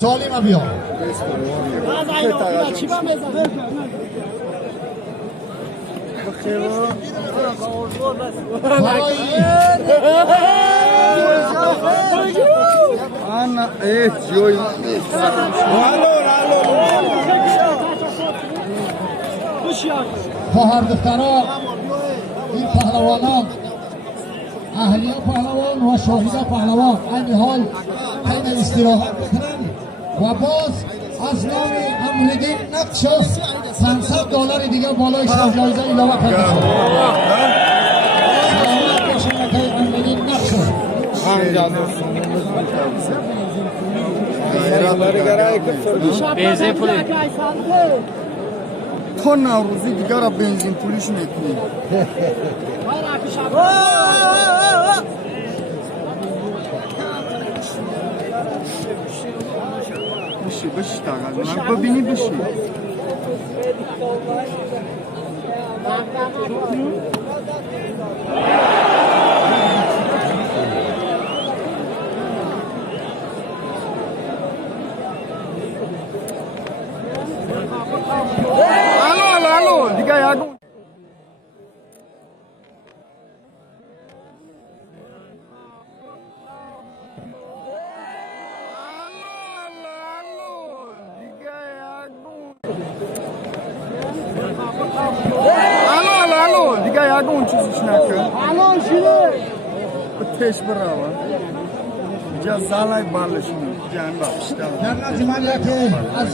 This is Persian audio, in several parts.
سالم بیا Ana, joy. خواهر دخترها این پهلوانان اهلیه پهلوان و شاهده پهلوان این حال این استراحت بکنن و باز از نام امنگی نقش $500 دیگه بالای شب جایزه ایلاوه کرده سلامت باشن نکه امنگی نقش بنزین پولی تا نوروزی دیگر را بنزین پولیش نکنی بشی تقریبا ببینی بشی الو دیگه یادم الو دیگه یادم اون چیزش نکن الان شده تش براوه جا زالای بالشون جان باشتم در زمان یکی از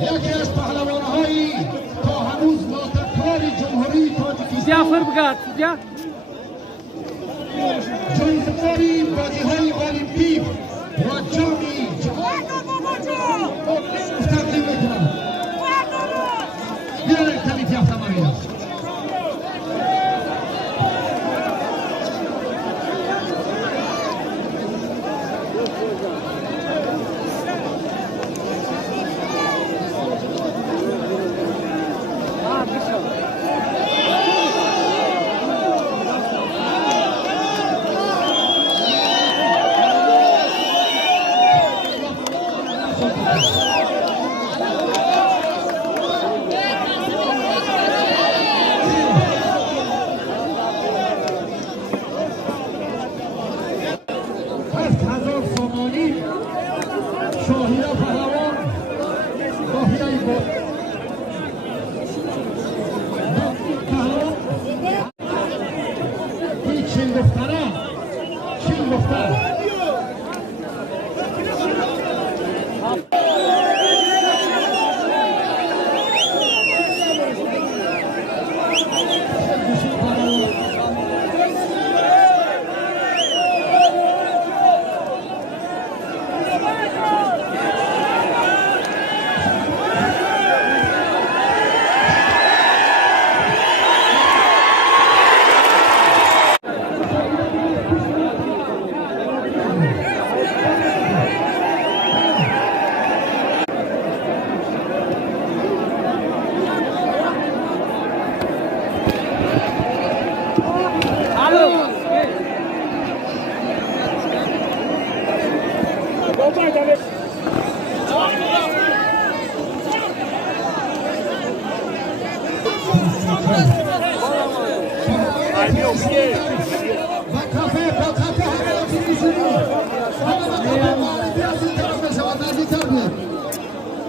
یکی از پهلوان‌های تا هنوز ناتکرار جمهوری تاجیکستان جایزه‌داری بازی‌های المپیک و جام جهان تقدیم می‌کنم. بیایید کلیت یافتم آیدم.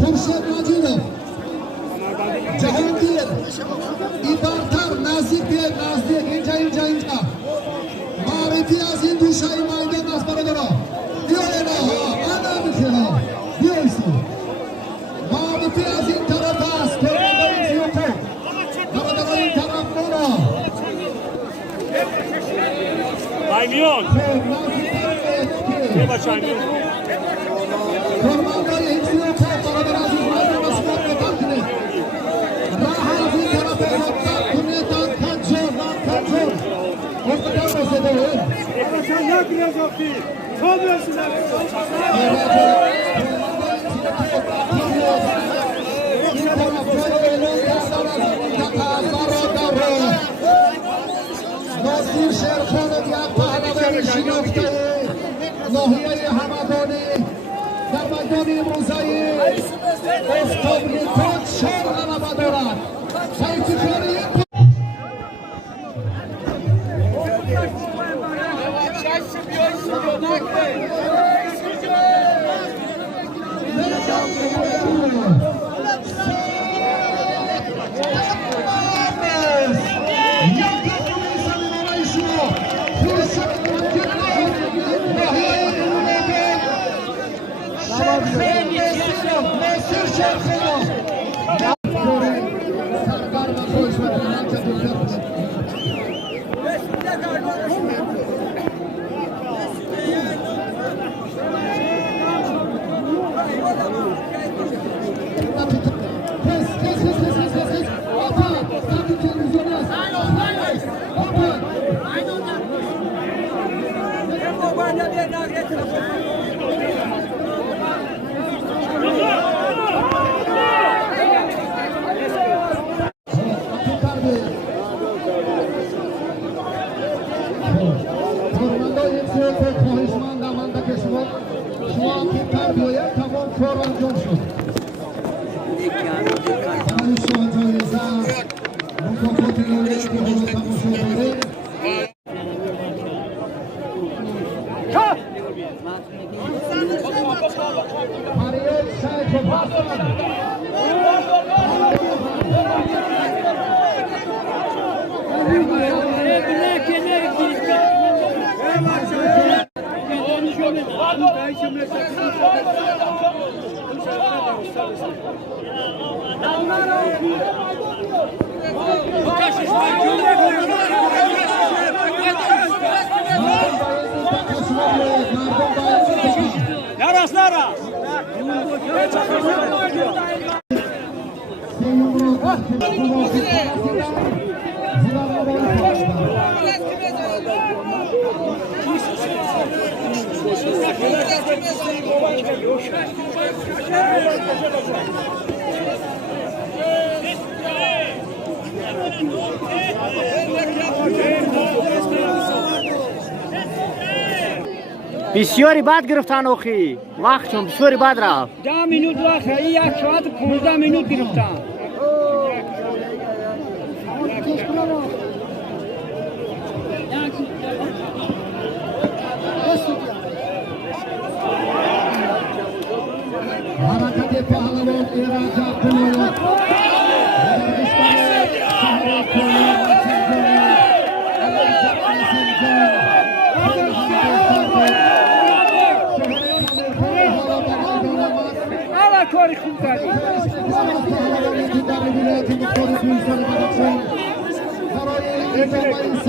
خورشید ماجدov جهانگیر ایبارتر نزدیک اینجا معرفی از این دوشای میدان است برادرها بیایید من نمیخوام بیایید معرفی از این طرف است برادرها این طرف برو Baymiyon. Ne başardı? Kormanda yetişiyor برادر عزیز مردم اسمت بکنید راه از این طرف خودتر کنید کنجور مقدم رسیده این طرف جای اعلان کردن از این منطقه برادر ناصیر شیرخان یک پهلوان شناخته ناحیه همدانی در میدان امروزی استقلال شهر غلبه دارد سایتیکاری بسیاری بد گرفتن آخی وقت چون بسیاری بد رفت 10 مینوت وقت این 1 ساعت 15 مینوت گرفتن حرکت پهلوان ایراج کنید کاری خوب کردی برای ادامه